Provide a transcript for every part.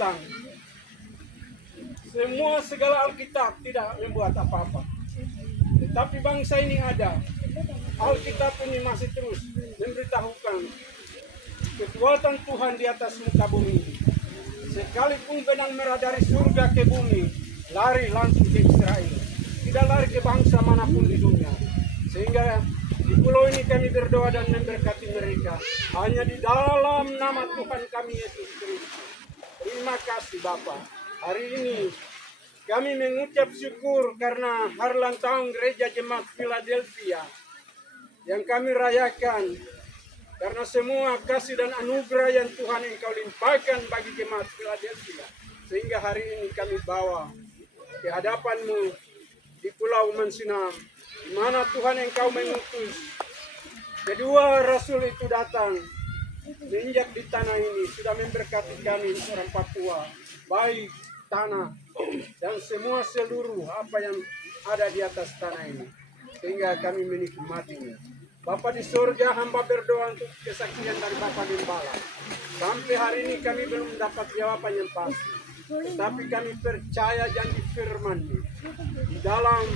bilang, semua segala Alkitab tidak membuat apa-apa. Tetapi bangsa ini ada. Alkitab ini masih terus memberitahukan kekuatan Tuhan di atas muka bumi ini. Sekalipun benang merah dari surga ke bumi, lari langsung ke Israel. Tidak lari ke bangsa manapun di dunia. Sehingga di pulau ini kami berdoa dan memberkati mereka. Hanya di dalam nama Tuhan kami Yesus Kristus. Terima kasih Bapa. Hari ini kami mengucap syukur karena hari ulang tahun Gereja Jemaat Philadelphia yang kami rayakan. Karena semua kasih dan anugerah yang Tuhan Engkau limpahkan bagi Jemaat Philadelphia. Sehingga hari ini kami bawa ke hadapan-Mu di Pulau Mansinam, di mana Tuhan Engkau mengutus kedua Rasul itu datang menginjak di tanah ini, sudah memberkati kami orang Papua, baik tanah dan semua seluruh apa yang ada di atas tanah ini, sehingga kami menikmatinya. Bapa di surga, hamba berdoa untuk kesaksian dari Bapak Gembala. Sampai hari ini kami belum dapat jawaban yang pasti, tetapi kami percaya janji firman-Mu di dalam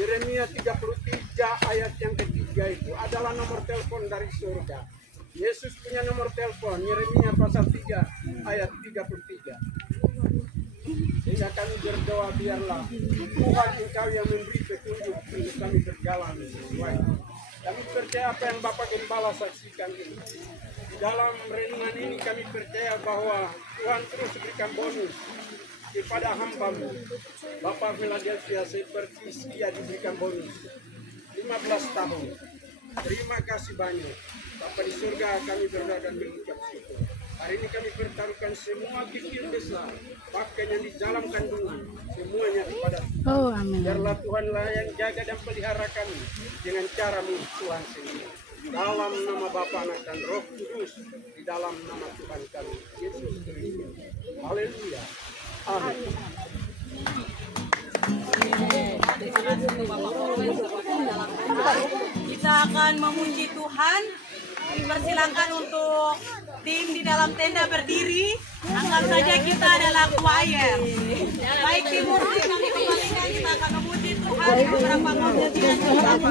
Yeremia 33 ayat yang ketiga itu adalah nomor telepon dari surga. Yesus punya nomor telepon, Yeremia pasal 3 ayat 33. Sehingga kami berdoa, biarlah Tuhan Engkau yang memberi petunjuk untuk kami berjalan sesuai. Kami percaya apa yang Bapak Gembala saksikan ini. Di dalam renungan ini kami percaya bahwa Tuhan terus berikan bonus kepada hamba-Mu. Bapak Philadelphia seperti dia diberikan bonus 15 tahun. Terima kasih banyak. Bapak di surga, kami berdoa dan mengucap syukur. Hari ini kami pertaruhkan semua kecil besar, bahkan yang di dalam kandungan, semuanya kepada Tuhan. Biarlah Tuhanlah yang jaga dan pelihara kami dengan cara-Mu Tuhan sendiri. Dalam nama Bapa, Anak dan Roh Kudus, di dalam nama Tuhan kami Yesus Kristus. Haleluya. Amin. Kita akan memuji Tuhan. Dipersilakan untuk tim di dalam tenda berdiri. Anggap saja kita adalah choir. Baik tim musik kami kembalikan, kita akan memuji Tuhan beberapa menit dengan beberapa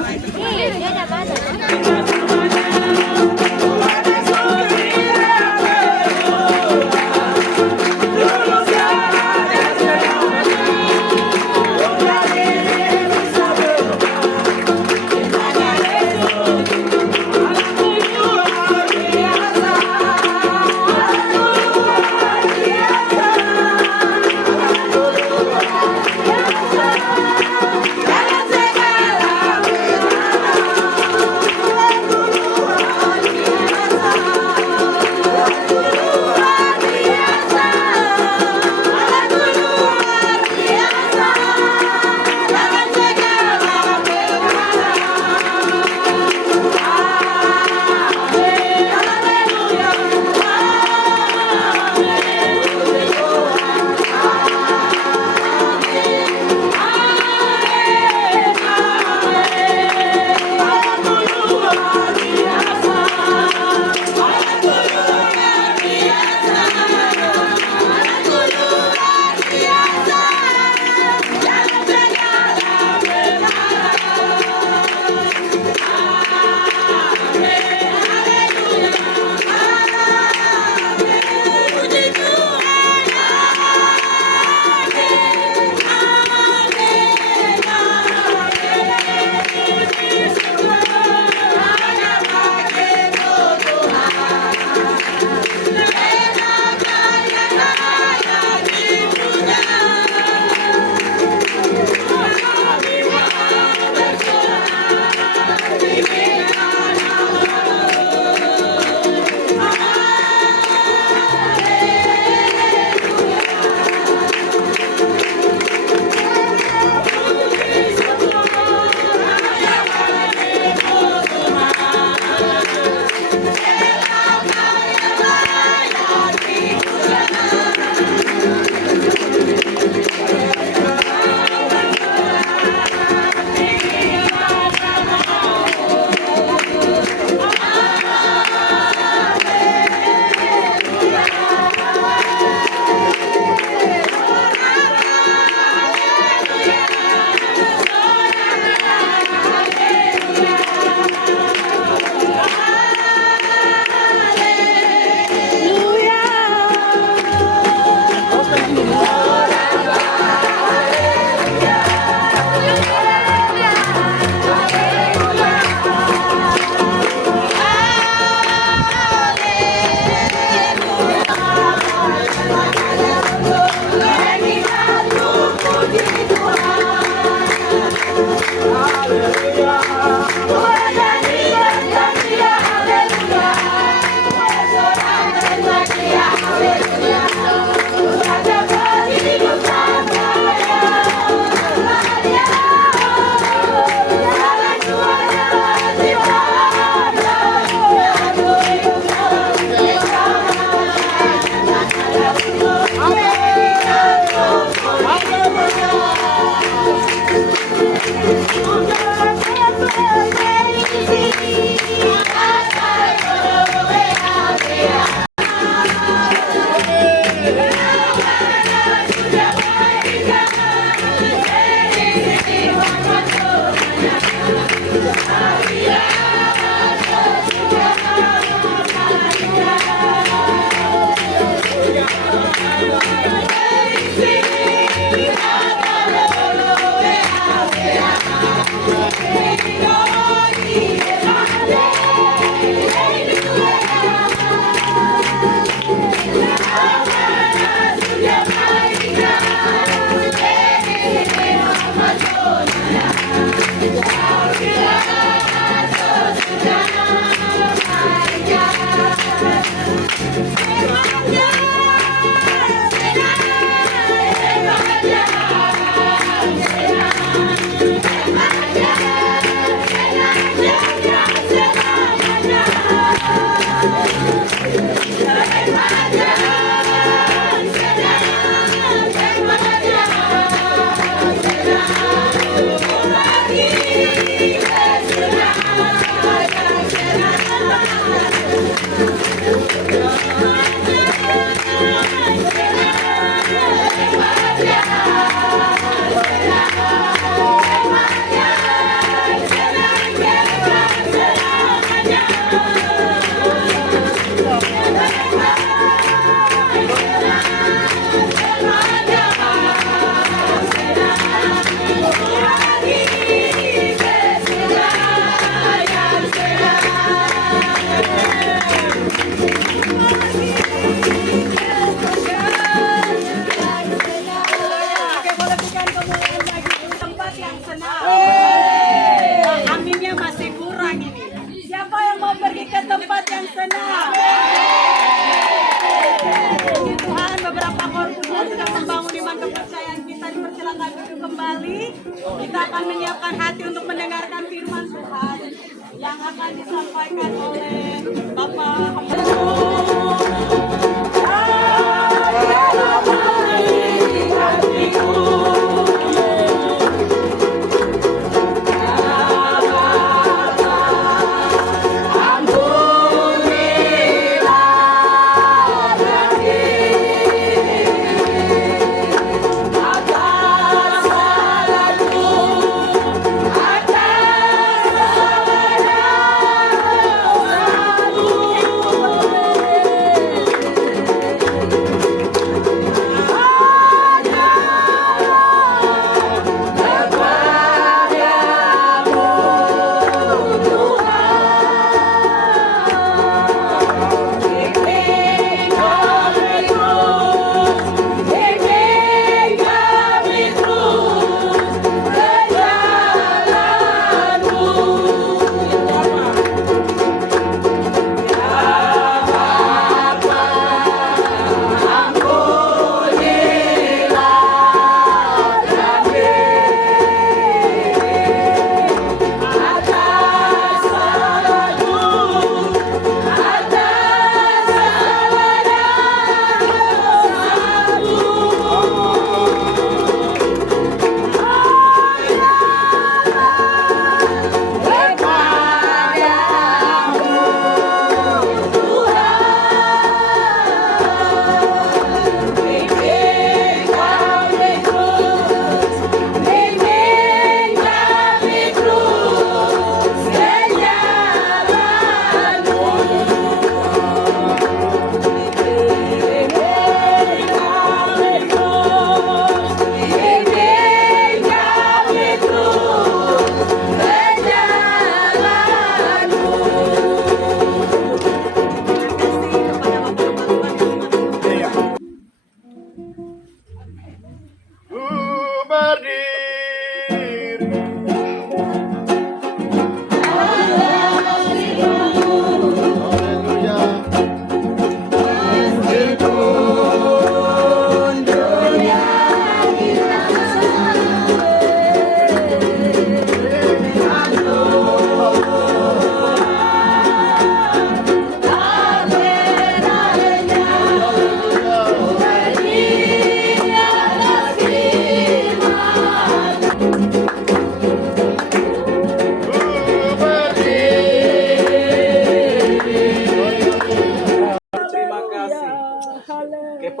kepercayaan kita dipersilakan duduk kembali. Kita akan menyiapkan hati untuk mendengarkan firman Tuhan yang akan disampaikan oleh Bapak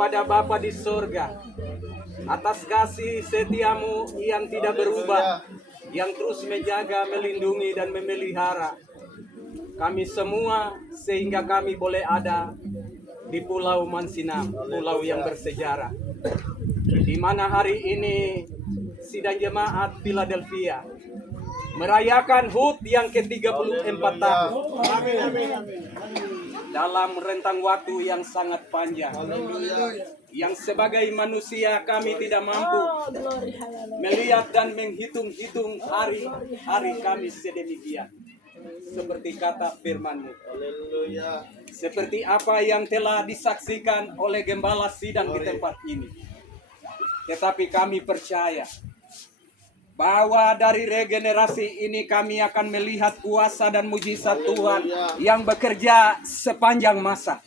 kepada Bapa di sorga atas kasih setiamu yang tidak berubah, yang terus menjaga, melindungi, dan memelihara kami semua sehingga kami boleh ada di Pulau Mansinam, pulau yang bersejarah, di mana hari ini sidang jemaat Philadelphia merayakan HUT yang ke-34 tahun. Amin, amin, amin. Dalam rentang waktu yang sangat panjang, yang sebagai manusia kami tidak mampu melihat dan menghitung-hitung hari-hari kami sedemikian. Seperti kata firman-Mu, seperti apa yang telah disaksikan oleh gembala sidang di tempat ini. Tetapi kami percaya bahwa dari regenerasi ini kami akan melihat kuasa dan mujizat Tuhan yang bekerja sepanjang masa,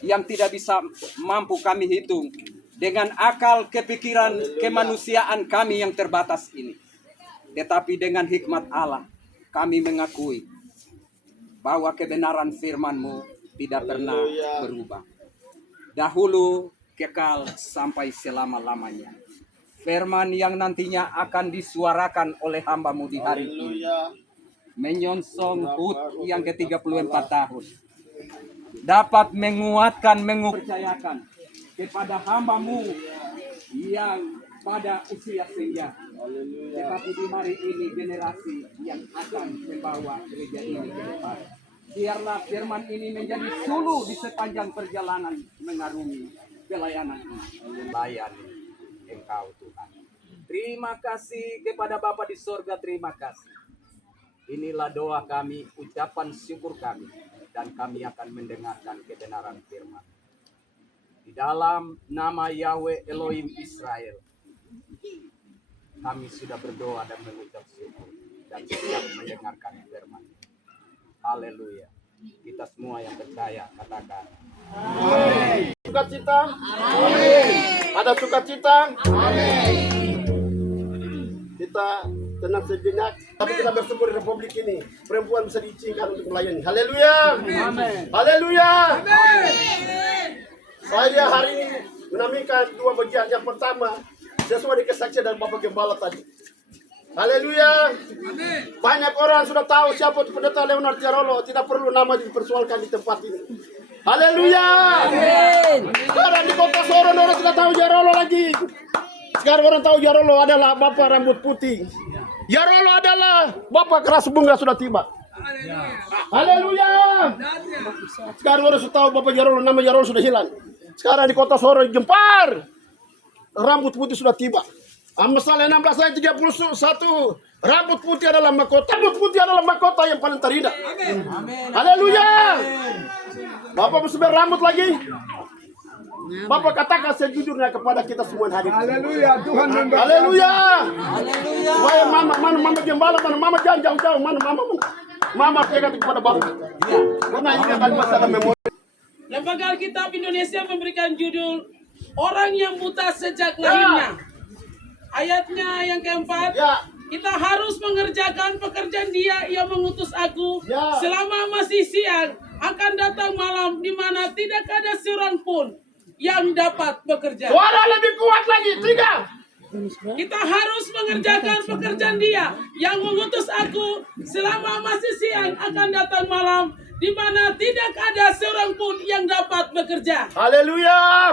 yang tidak bisa mampu kami hitung dengan akal kepikiran kemanusiaan kami yang terbatas ini. Tetapi dengan hikmat Allah kami mengakui bahwa kebenaran firman-Mu tidak pernah berubah, dahulu, kekal, sampai selama-lamanya. Firman yang nantinya akan disuarakan oleh hamba-Mu di hari ini menyongsong HUT yang ke-34 tahun dapat menguatkan, mengupercayakan kepada hamba-Mu yang pada usia senja. Tetapi di hari ini generasi yang akan membawa gereja ini ke depan. Biarlah firman ini menjadi suluh di sepanjang perjalanan mengarungi pelayanan ini. Layani Engkau Tuhan. Terima kasih kepada Bapa di sorga, terima kasih. Inilah doa kami, ucapan syukur kami, dan kami akan mendengarkan kebenaran firman. Di Di dalam nama Yahweh Elohim Israel, kami sudah berdoa dan mengucap syukur dan siap mendengarkan firman. Haleluya. Kita semua yang percaya katakan. Sukacita. Amin. Ada sukacita. Amin. Kita tenang sejenak, tapi kita bersyukur di Republik ini perempuan bisa diizinkan untuk melayani. Haleluya. Amin. Haleluya. Saya hari ini menamaikan dua bagian. Yang pertama sesuai dengan kesaksian dari Bapak Gembala tadi. Haleluya. Banyak orang sudah tahu siapa pendeta Leonard Jarolo, tidak perlu nama dipersoalkan di tempat ini. Haleluya. Sekarang di kota Sorong orang sudah tahu Jarolo lagi. Sekarang orang tahu Jarolo adalah Bapak rambut putih. Jarolo adalah Bapak keras bunga sudah tiba. Haleluya. Sekarang orang sudah tahu Bapak Jarolo, nama Jarolo sudah hilang. Sekarang di kota Sorong gempar. Rambut putih sudah tiba. Amsal 16 ayat 31. Rambut putih adalah mahkota. Rambut putih adalah mahkota yang paling terindah. Haleluya. Bapak mesti berambut lagi. Bapak katakan sejujurnya kepada kita semua yang hadir. Haleluya, Tuhan memberkati. Haleluya. Supaya mama gembala, mama jangan jauh-jauh, mama pegang kepada Bapak. Karena ini akan masalah memori. Lembaga Alkitab Indonesia memberikan judul Orang yang buta sejak lahirnya. Ayatnya yang keempat, Ya. kita harus mengerjakan pekerjaan Dia yang mengutus aku. Ya. Selama masih siang, akan datang malam di mana tidak ada seorang pun yang dapat bekerja. Suara lebih kuat lagi. 3. Kita harus mengerjakan pekerjaan Dia yang mengutus aku. Selama masih siang, akan datang malam di mana tidak ada seorang pun yang dapat bekerja. Haleluya.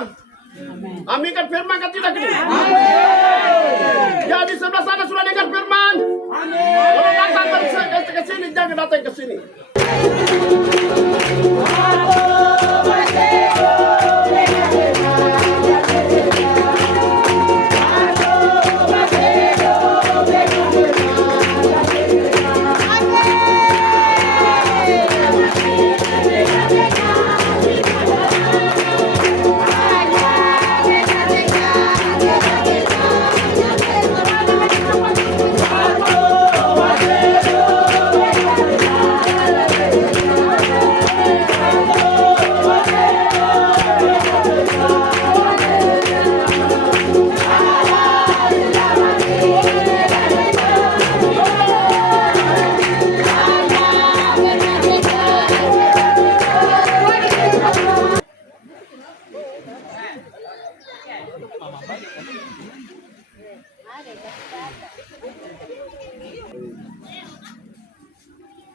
Aminkan firman kan tidak ini? Jadi sebelah sana sudah dengar firman. Kalau datang ke sini, jangan datang ke sini.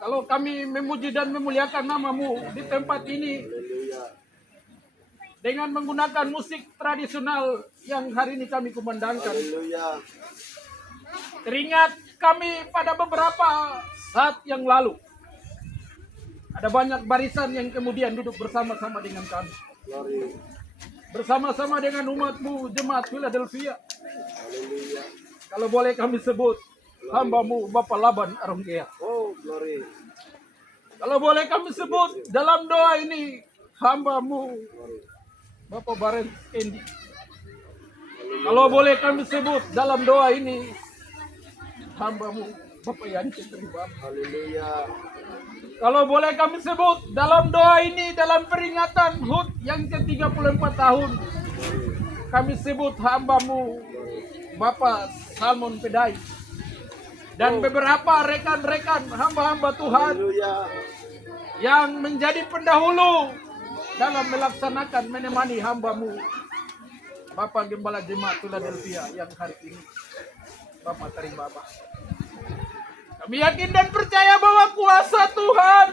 Kalau kami memuji dan memuliakan nama-Mu di tempat ini dengan menggunakan musik tradisional yang hari ini kami kumandangkan. Teringat kami pada beberapa saat yang lalu. Ada banyak barisan yang kemudian duduk bersama-sama dengan kami. Bersama-sama dengan umat-Mu, Jemaat Philadelphia. Kalau boleh kami sebut, hamba-Mu Bapak Laban Arongkea. Kalau boleh kami sebut dalam doa ini, hamba-Mu Bapak Baren Endi. Kalau boleh kami sebut dalam doa ini, hamba-Mu Bapak Yanti Teribam. Kalau boleh kami sebut dalam doa ini, dalam peringatan HUT yang ke-34 tahun, kami sebut hamba-Mu Bapak Salmon Pedai. Dan beberapa rekan-rekan hamba-hamba Tuhan yang menjadi pendahulu dalam melaksanakan menemani hamba-Mu Bapak Gembala Jemaat Philadelphia yang hari ini Bapak terima Bapak. Kami yakin dan percaya bahwa kuasa Tuhan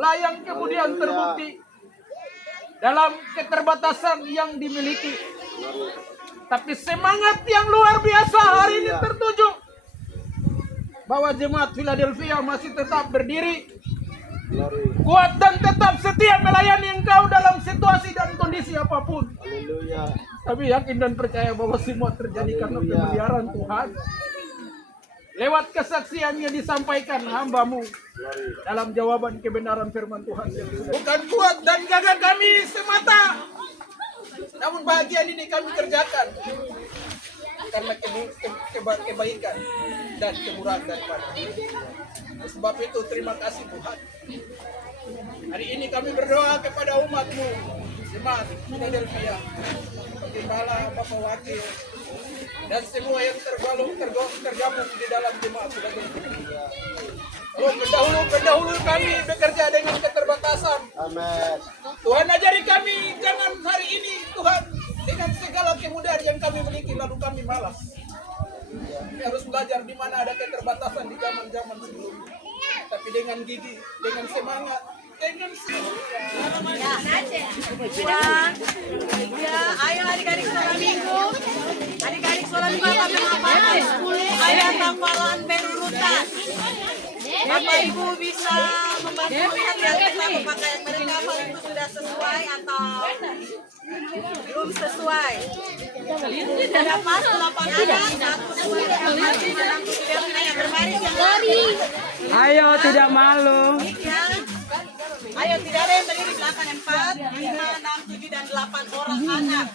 lah yang kemudian terbukti dalam keterbatasan yang dimiliki. Tapi semangat yang luar biasa hari ini tertuju bahwa Jemaat Philadelphia masih tetap berdiri, kuat dan tetap setia melayani Engkau dalam situasi dan kondisi apapun. Kami yakin dan percaya bahwa semua terjadi karena pemeliharaan Tuhan. Lewat kesaksiannya disampaikan hamba-Mu dalam jawaban kebenaran firman Tuhan. Bukan kuat dan gagah kami semata, Namun bahagian ini kami kerjakan karena kebaikan dan kemurahan daripada. Sebab itu terima kasih Tuhan. Hari ini kami berdoa kepada umat-Mu, jemaat Philadelphia, Gembala, Bapak Wakil, dan semua yang tergabung di dalam jemaat Philadelphia. Oh, pendahulu kami bekerja dengan keterbatasan. Amin. Tuhan ajari kami jangan hari ini Tuhan dengan segala kemudahan yang kami miliki lalu kami malas. Kami harus belajar di mana ada keterbatasan di zaman-zaman sebelumnya. Tapi dengan gigi, dengan semangat, dengan Ya, ayo adik-adik sekolah minggu. Adik-adik sekolah minggu akan menghafalkan 10 ayat hafalan berurutan. Bapak Ibu bisa membantu melihat ya kita pemakaian mereka hafal itu sudah sesuai atau belum sesuai. Sudah pas 8 ayat, 1, 2, 3, 4, 5, 6, 7, 8 yang berbaris yang tadi. Ayo, tidak malu. Ya. Ayo tidak ada yang berdiri belakang 4, 5, 6, 7 dan 8 orang anak.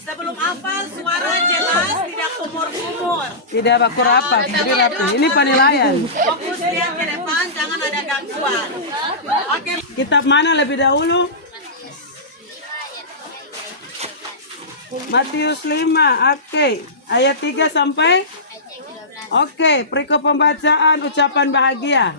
Sebelum hafal suara jelas tidak kumur-kumur. Tidak baku rapat, jadi rapi. Ini penilaian. Fokus lihat ke depan, jangan ada gangguan. Oke. Kitab mana lebih dahulu? Matius 5, oke. Ayat 3 sampai? Oke, perikop pembacaan ucapan bahagia.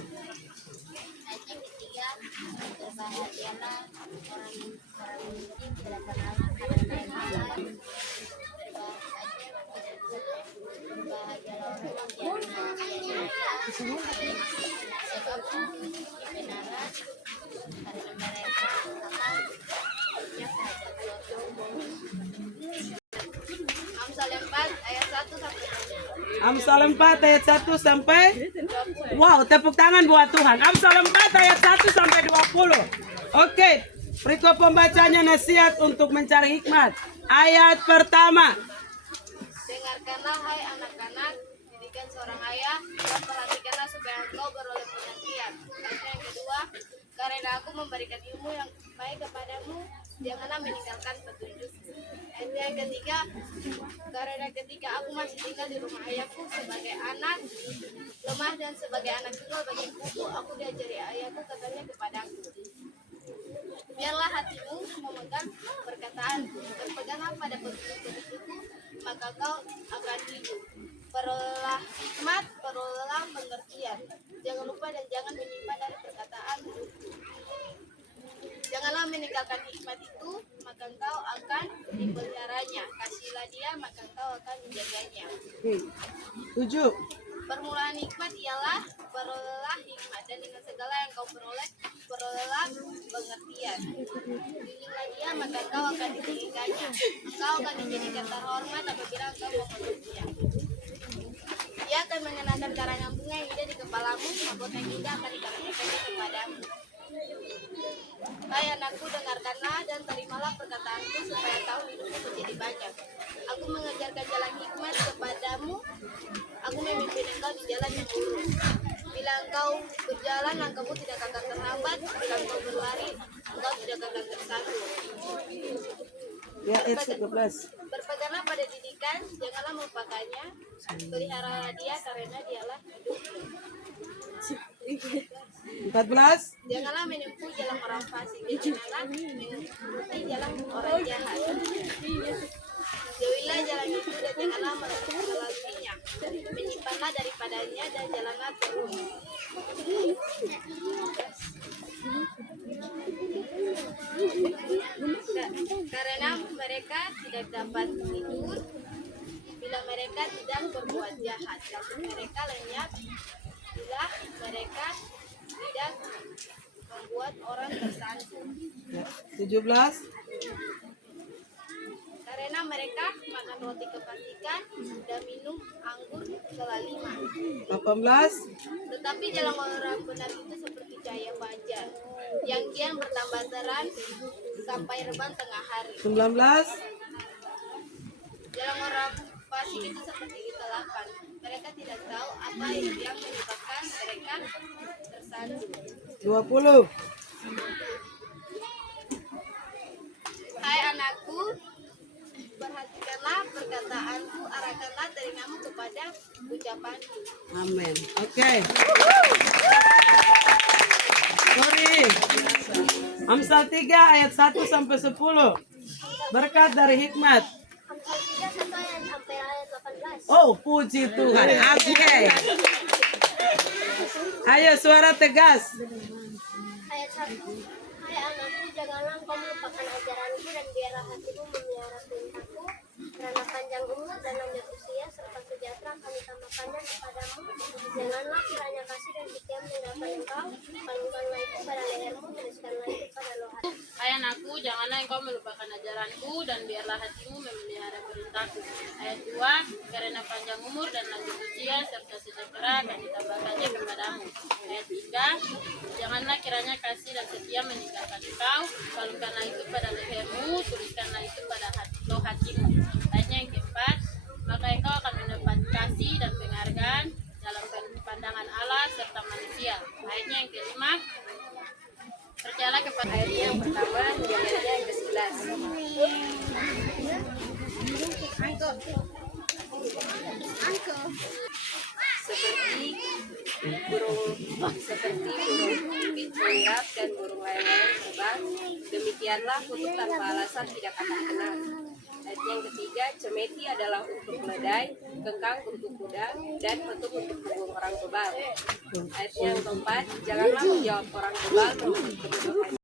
Amsal 4 ayat 1 sampai wow, tepuk tangan buat Tuhan. Amsal 4 ayat 1 sampai 20. Oke, perikop pembacanya nasihat untuk mencari hikmat. Ayat pertama. Dengarkanlah hai anak-anak, didikan seorang ayah, dan perhatikanlah supaya engkau beroleh pengertian. Ayat yang kedua, karena aku memberikan ilmu yang baik kepadamu, janganlah meninggalkan petunjuk. Ayat yang ketiga, karena ketika aku masih tinggal di rumah ayahku sebagai anak lemah dan sebagai anak tunggal bagi ibuku, aku diajari ayahku katanya kepadaku. Biarlah hatimu memegang perkataanku, berpeganglah pada petunjuk-petunjukku, maka kau akan hidup. Perolehlah hikmat, perolehlah pengertian. Jangan lupa dan jangan menyimpan dari perkataanku. Janganlah meninggalkan hikmat itu, maka engkau akan dipeliharanya. Kasihlah dia, maka engkau akan menjaganya. 7. Permulaan hikmat ialah perolehlah hikmat, dan dengan segala yang kau peroleh, perolehlah pengertian. Bimbinglah dia, maka engkau akan ditinggikannya. Engkau akan dijadikan terhormat apabila engkau memeluknya. Dia akan mengenakan karangan bunga yang indah di kepalamu, mahkota yang indah akan dikasihkannya kepadamu. Hai anakku, dengarkanlah dan terimalah perkataanku supaya tahun hidupmu menjadi banyak. Aku mengajarkan jalan hikmat kepadamu. Aku memimpin engkau di jalan yang lurus. Bila engkau berjalan, langkahmu tidak akan terhambat. Bila engkau berlari, engkau tidak akan tersandung. Ya, ayat 11. Berpeganglah pada didikan, janganlah melupakannya. Peliharalah dia karena dialah hidupmu. 14. Janganlah menempuh jalan orang fasik, janganlah mengikuti jalan orang jahat. Jauhilah jalan itu dan janganlah melaluinya. Menyimpanlah daripadanya dan jalanlah terus. Karena mereka tidak dapat tidur bila mereka tidak berbuat jahat, namun mereka lenyap bila mereka tidak membuat orang tersandung. 17. Karena mereka makan roti kefasikan dan minum anggur kelaliman. 18. Tetapi jalan orang benar itu seperti cahaya fajar yang kian bertambah terang sampai reban tengah hari. 19. Jalan orang fasik itu seperti kegelapan. Mereka tidak tahu apa yang menyebabkan mereka tersandung. 20. Hai anakku, Perhatikanlah perkataanku, arahkanlah telingamu kepada ucapanku. Amin. Oke. Sorry. Amsal 3 ayat 1 sampai 10. Berkat dari hikmat. Amsal 3 sampai ayat 18. Oh, puji Tuhan. Oke. Ayo suara tegas. Ayat 1. Hai anakku, janganlah engkau melupakan ajaranku dan biarlah hatimu memelihara perintahku. Karena panjang umur dan lanjut usia serta sejahtera kami tambahkannya kepadamu. Janganlah kiranya kasih dan setia meninggalkan engkau. Kalungkanlah itu pada lehermu, tuliskanlah itu pada lohat. Hai anakku, janganlah engkau melupakan ajaranku dan biarlah hatimu memelihara perintahku. Ayat 2, karena panjang umur dan lanjut usia serta sejahtera akan ditambahkannya kepadamu. Ayat 3, janganlah kiranya kasih dan setia meninggalkan engkau. Kalungkanlah itu pada lehermu, tuliskanlah itu pada hatimu. Ayatnya yang keempat, maka engkau akan mendapat kasih dan penghargaan dalam pandangan Allah serta manusia. Ayatnya yang kelima, percayalah kepada ayatnya yang pertama hingga ayatnya yang ke-11. Seperti burung pipit dan burung layang-layang terbang, demikianlah kutuk tanpa alasan tidak akan kenal. Ayat yang ketiga, cemeti adalah untuk keledai, kengkang untuk kuda, dan petung untuk punggung orang bebal. Ayat yang keempat, janganlah menjawab orang bebal menurut kebutuhan.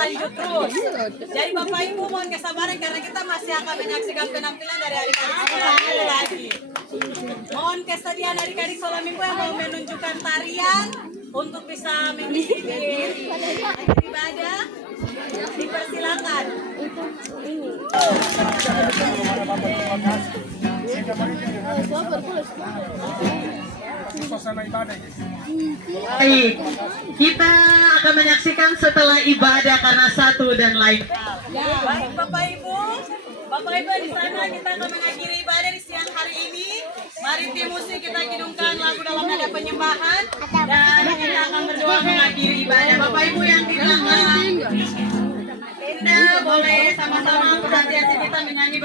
lanjut terus. Jadi Bapak Ibu mohon kesabaran karena kita masih akan menyaksikan penampilan dari adik-adik sekolah minggu lagi. Mohon kesediaan adik-adik sekolah minggu yang mau menunjukkan tarian untuk bisa mengisi ibadah, dipersilakan. Baik, kita akan menyaksikan setelah ibadah karena satu dan lain. Baik Bapak Ibu di sana kita akan mengakhiri ibadah di siang hari ini. Mari tim musik kita kidungkan lagu dalam nada penyembahan dan kita akan berdoa mengakhiri ibadah. Bapak Ibu yang di belakang, Anda boleh sama-sama berhati-hati kita menyanyi.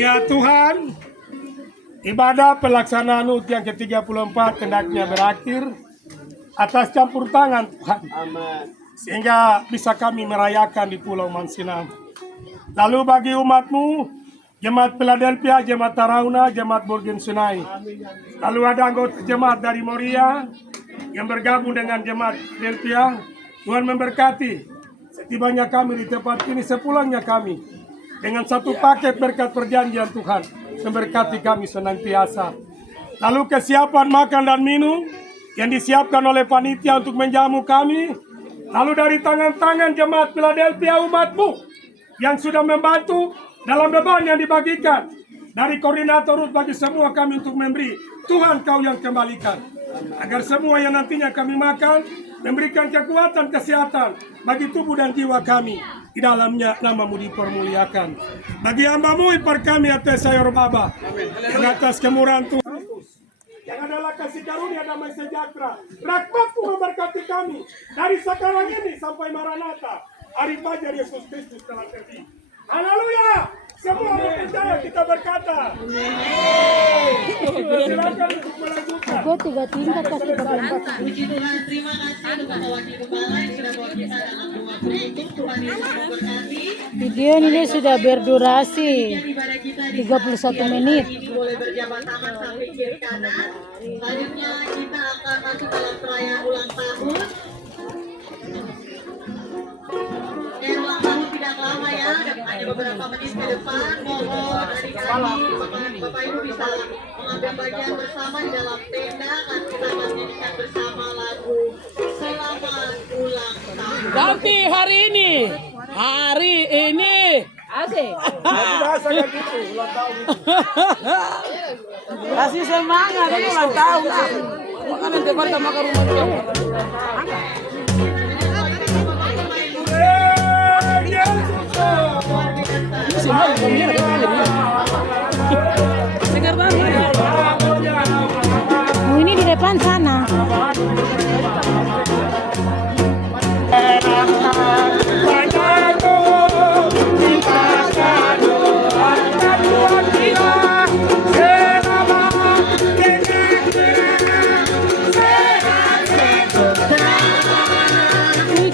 Ya Tuhan, ibadah pelaksanaan HUT yang ke-34 hendaknya berakhir atas campur tangan Tuhan. Sehingga bisa kami merayakan di Pulau Mansinam. Lalu bagi umat-Mu, Jemaat Philadelphia, Jemaat Tarauna, Jemaat Borgen Sunai. Lalu ada anggota jemaat dari Moria yang bergabung dengan Jemaat Philadelphia. Tuhan memberkati setibanya kami di tempat ini, sepulangnya kami. Dengan satu paket berkat perjanjian Tuhan, memberkati kami senantiasa. Lalu kesiapan makan dan minum yang disiapkan oleh panitia untuk menjamu kami. Lalu dari tangan-tangan Jemaat Philadelphia umat-Mu yang sudah membantu dalam beban yang dibagikan. Dari koordinator HUT bagi semua kami untuk memberi. Tuhan Kau yang kembalikan. Agar semua yang nantinya kami makan, memberikan kekuatan kesehatan bagi tubuh dan jiwa kami. Di dalamnya nama-Mu dipermuliakan. Bagi hamba-Mu ipar kami atas sayur Baba. Yang atas kemurahan Tuhan. Yang adalah kasih karunia damai sejahtera. Rahmat-Mu memberkati kami. Dari sekarang ini sampai Maranatha. Hari fajar Yesus Kristus telah terbit. Haleluya. Semua orang percaya kita berkata. Silakan untuk melanjutkan. Puji Tuhan, terima kasih untuk Bapak Wakil Gembala yang sudah bawa kita dalam doa penutup. Tuhan Yesus memberkati. Video ini sudah berdurasi Ibadah kita di 31 menit. ini boleh berjabat tangan sampai kiri kanan. Selanjutnya kita akan masuk dalam perayaan ulang tahun. Dan ulang tahun tidak lama ya, hanya beberapa menit ke depan. Mohon adik-adik, Bapak Ibu bisa mengambil bagian bersama di dalam tenda. Kan kita akan nyanyikan bersama lagu Selamat Ulang Tahun. Ganti hari ini. Asik. Kasih semangat ini ulang tahun. Makan nanti pada makan rumah juga. Segar banget. Ini di depan sana.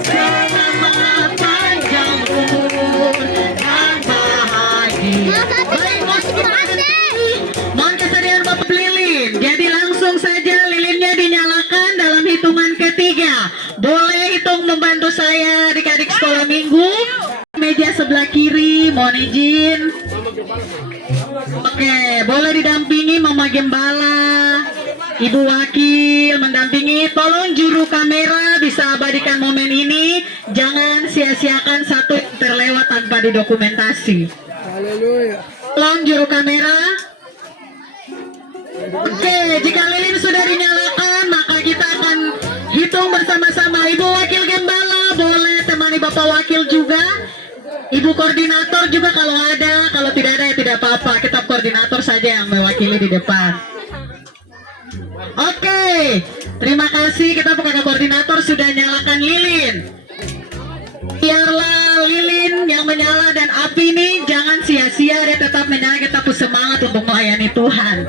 Selamat panjang umur dan bahagia. hitungan ketiga. Boleh hitung membantu saya adik-adik sekolah minggu. Meja sebelah kiri, mohon izin. Oke, boleh didampingi Mama Gembala, Ibu Wakil mendampingi. Tolong juru kamera bisa abadikan momen ini. Jangan sia-siakan satu yang terlewat tanpa didokumentasi. Tolong juru kamera. Oke, jika lilin sudah dinyalakan, maka kita akan hitung bersama-sama. Ibu Wakil Gembala boleh temani Bapak Wakil juga. Ibu koordinator juga kalau ada, kalau tidak ada ya tidak apa-apa. Kita koordinator saja yang mewakili di depan. Oke, terima kasih. Kita pakai koordinator sudah nyalakan lilin. Biarlah lilin yang menyala dan api ini jangan sia-sia, dia tetap menyala. Kita harus semangat untuk melayani Tuhan.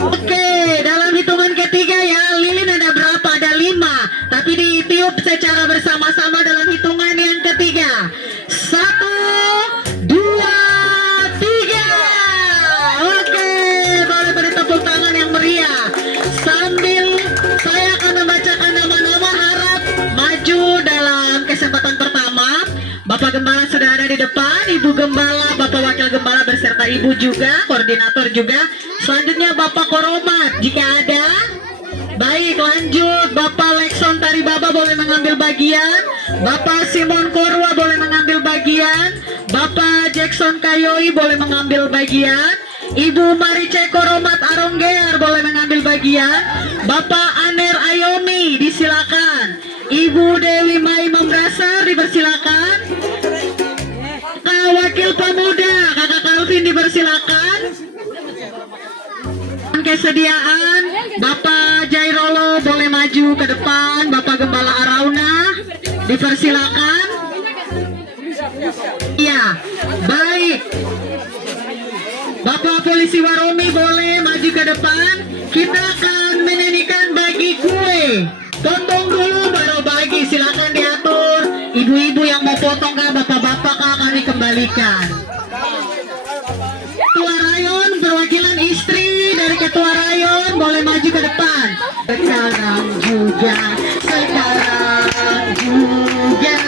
Oke, dalam hitungan ketiga ya, lilin ada berapa? Ada 5, tapi ditiup secara bersama-sama dalam hitungan yang ketiga. 1, 2, 3. Oke, boleh beri tepuk tangan yang meriah. Sambil saya akan membacakan nama-nama, harap maju dalam kesempatan pertama. Bapak Gembala sudah ada di depan, Ibu Gembala, Bapak Wakil Gembala beserta Ibu juga, koordinator juga. Selanjutnya Bapak Koromat jika ada. Baik, lanjut. Bapak Lekson Taribaba boleh mengambil bagian. Bapak Simon Korwa boleh mengambil bagian. Bapak Jackson Kayoi boleh mengambil bagian. Ibu Marice Koromat Aronggear boleh mengambil bagian. Bapak Aner Ayomi disilakan. Ibu Dewi Mai Membrasar dipersilakan. Wakil Pemuda Kakak Calvin dipersilakan. Kesediaan Bapak Jairolo boleh maju ke depan. Bapak Gembala Arauna dipersilakan. Iya, baik. Bapak Polisi Waromi boleh maju ke depan. Kita akan menyanyikan bagi kue. Potong dulu baru bagi, silakan diatur. Ibu-ibu yang mau potong kah, bapak-bapak kah, kami kembalikan. Ketua Rayon perwakilan istri dari Ketua Rayon boleh maju ke depan. Sekarang juga, sekarang juga,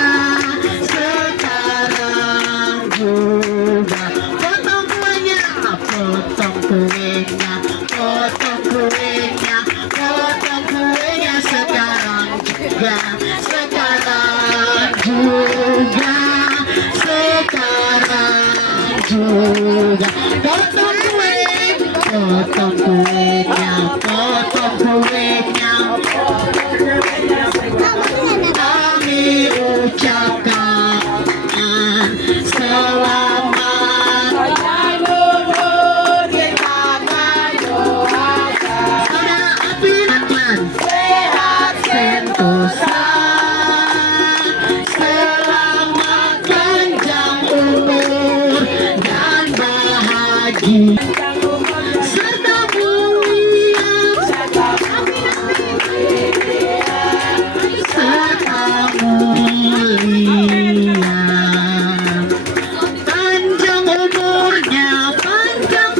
sekarang juga. Potong kuenya, potong kuenya, potong kuenya, potong kuenya. Sekarang juga, sekarang juga, sekarang juga. Potong kue, potong kuenya, potong kuenya. Kami ucapkan selamat. Saudara Api Natlan, sehat sentosa, selamat panjang umur dan bahagia. Serta mulia, serta mulia. Panjang umurnya, panjang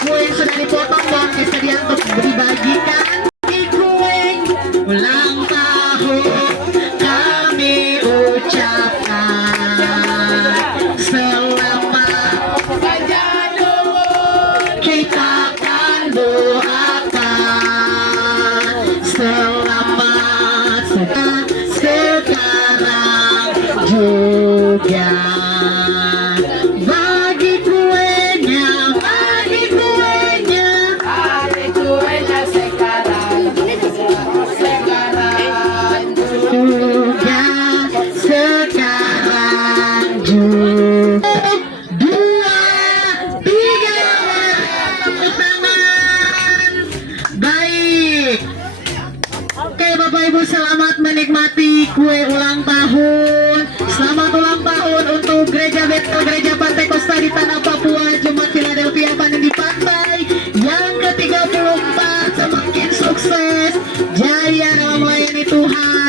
kue yang sudah dipotong dan kesediaan untuk dibagikan. Di kue ulang tahun kami ucapkan selamat. Kita akan doakan selamat sekarang juga. Bagi kuenya, bagi kuenya, bagi kuenya sekarang juga, sekarang juga. 2, 3, tepuk tangan. Baik. Oke Bapak Ibu, selamat menikmati kue ulang tahun. Selamat ulang tahun untuk Gereja Betel Gereja Pantai Kosta di Tanah Papua, Jemaat Philadelphia Panen di Pantai yang ke-34. Semakin sukses, jaya dalam melayani Tuhan.